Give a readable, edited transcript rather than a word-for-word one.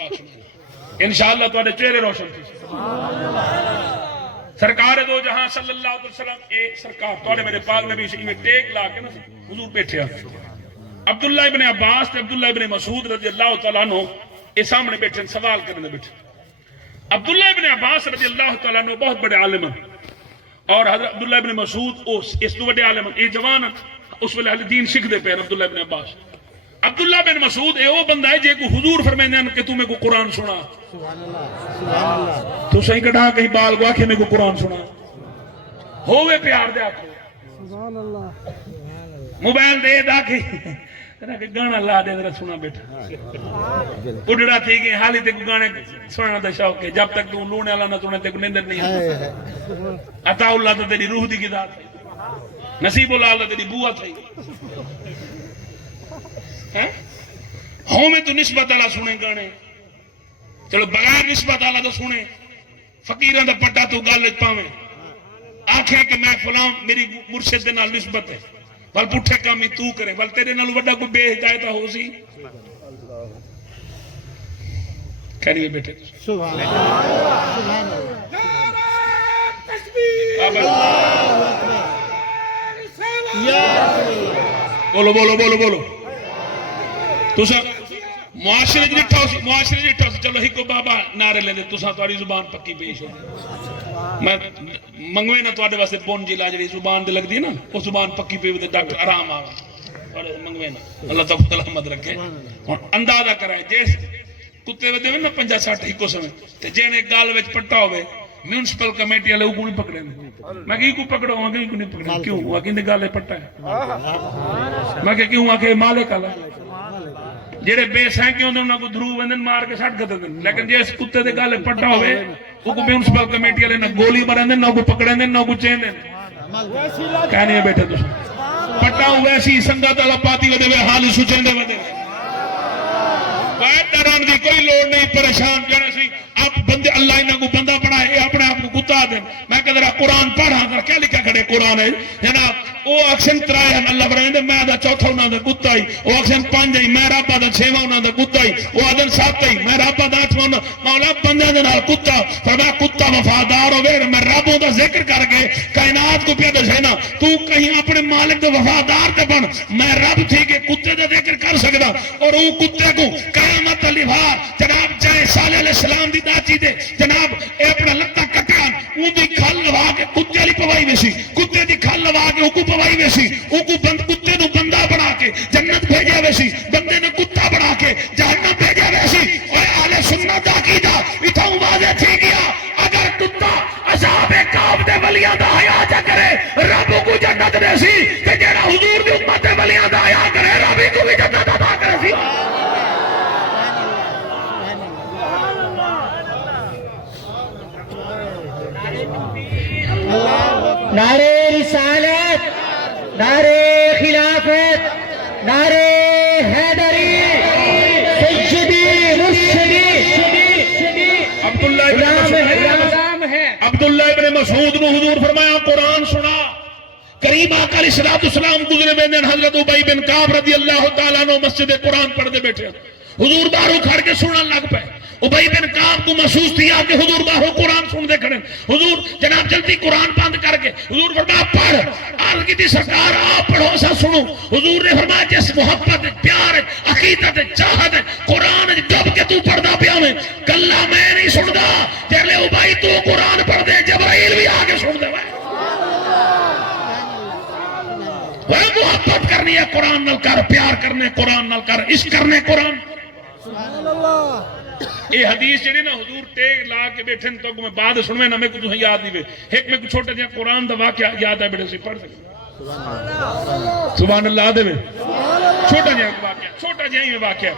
پاک سنائیں انشاءاللہ تواڈے چہرے روشن تھی سرکار دو جہاں صلی اللہ علیہ وسلم اے سرکار تواڈے میرے پاک نبی میں ٹیک لا کے نا حضور بیٹھے عبداللہ ابن عباس تے عبداللہ ابن مسعود رضی اللہ تعالیٰ عنہ اے سامنے بیٹھے سوال کرنے بیٹھے عبداللہ ابن عباس رضی اللہ تعالیٰ عنہ بہت بڑے عالم ہیں اور حضرت عبداللہ ابن مسعود اس تو بڑے عالم ہیں اے جوان اس ویلے اہل دین سکھ دے پہ عبداللہ ابن عباس عبداللہ بن مسعود اے وہ بندہ ہے جے کو حضور فرمائے ہیں کہ تمہیں کو قرآن سنا تو صحیح کٹھا کہیں بال گوا کہ میں کو قرآن سنا ہوئے پیار دے آکھو موبائل دے دا کہ گانا لا دے ذرا سنا بیٹھا اڑڑا تھی کہ حالی تے کو گانے سننا دا شوق ہے جب تک تو لونے والا نہ سنے تے کو نیندر نہیں آتی عطا اللہ تو تیری روح دی غذا تھی نصیب اللہ تیری بوا تھی ہوں میں تو نسبت اللہ سنے گانے چلو بغیر نسبت اللہ تو سنے فقیران دا پٹا تو گالج پاویں آنکھیں کہ میں فلان میری مرشد دے نال نسبت ہے بل پٹھے کامی تو کرے بل تیرے نال وڈا کوئی بے ہدایتا ہو سی کہنی میں بیٹھے سبحان اللہ بولو بولو بولو بولو تسا معاشرے جٹھا ہو سی چلو ہی کو بابا نعرے لے دے تسا تاری زبان پکی پیش ہو میں منگوے نا تواڈے واسطے پون جی لا جڑی زبان دے لگ دی نا وہ زبان پکی پی تے ڈاکٹر آرام آوے تواڈے منگوے نا اللہ تعالی سلامت رکھے ہن اندازہ کرائے جس کتے ودے نا 50-60 ہکو سمے تے جنے گال وچ پٹا ہوے میونسپل کمیٹی والے کو نہیں پکڑے میں کہ کو پکڑو ہاں کہ کو نہیں پکڑے کیوں وہ کہ گالے پٹا ہے میں کہ کیوں آ کے مالک والا جڑے بے سینکے ہوندے انہاں کو درو وندن مار کے سٹ کر دین لیکن جس کتے دے گالے پٹا ہوے وہ کو میونسپل کمیٹی والے نہ گولی مارندے نہ کو پکڑندے نہ کو چیندے کہنے ہے بیٹھے تو پٹا ویسی سنگت والا پاتی ودے حال سچندے ودے کوئی ڈرن دی کوئی لوڑ نہیں پریشان جڑے سی آپ بندے اللہ انہاں کو بندہ بنائے اپنے آپ کو کتا دیں میں کہ ذرا قرآن پڑھا ذرا کیا لکھا کھڑے قرآن ہے جناب وہ اکشن ترائے ہیں اللہ برائے میں دا چوتھا انہاں دا کتا ہی وہ اکشن پانچ ہی میں رابا دا چھواں انہاں دا کتا ہی وہ آدن سات ہی میں رابا دا آٹھواں مولا بندے دے نال کتا فرمایا کتا وفادار ہوئے میں رابوں دا ذکر کر کے کائنات کو پیا دسینا تو کہیں اپنے مالک دا وفادار تے بن میں رب تھی کہ کتے دا ذکر کر سکدا اور وہ کتے کو قیامت علی بھار جناب جائے صالح علیہ السلام دی داچی دے جناب اے اپنا لتا کٹان اون دی کھال لوا کے کتے علی پوائی ویسی کتے دی کھال لوا کے اوکو پوائی ویسی اوکو بند کتے نو بندہ بنا کے جنت بھیجا ویسی بندے نے کتا بنا کے جہنم بھیجا ویسی اور اہل سنت دا عقیدہ اتھاں واضح تھی گیا اگر کتا اصحاب کعب دے ولیاں دا حیا جا کرے رب کو جنت دے سی تے جڑا حضور دی امت دے ولیاں دا حیا کرے رب کو بھی جنت عطا کرے سی نعرے رسالت نعرے خلافت نعرے حیدری سیدی مرشدی عبداللہ ابن مسعود نو حضور فرمایا قرآن سنا کریم آقا علیہ الصلوۃ والسلام گزرے بیندن حضرت ابی بن کعب رضی اللہ تعالیٰ عنہ مسجد قرآن پڑھ دے بیٹھے حضور باہروں کھڑ کے سنن لگ پے ابی بن کعب کو محسوس تھیا کہ حضور باہروں قرآن سن دے کھڑے حضور جناب جلدی قرآن بند کر کے حضور فرمایا پڑھ عرض کی تھی سرکار آپ پڑھو سا سنو حضور نے فرمایا جس محبت پیار عقیدت چاہت قرآن جب کہ تو پڑھدا پیا میں کلا میں نہیں سندا جلے ابی تو قرآن پڑھ دے جبرائیل بھی آ کے سن دے وہ محبت کرنی ہے قرآن نال کر پیار کرنے قرآن نال کر عشق کرنے قرآن سبحان اللہ یہ حدیث جڑی نا حضور ٹیک لا کے بیٹھن تو میں بعد سنوے نا میں کو تسیں یاد نہیں وے ایک میں کو چھوٹا جہا قرآن دا واقعہ یاد ہے بیٹے سے پڑھ سکتے سبحان اللہ دے چھوٹا جہا واقعہ چھوٹا جہا ہی واقعہ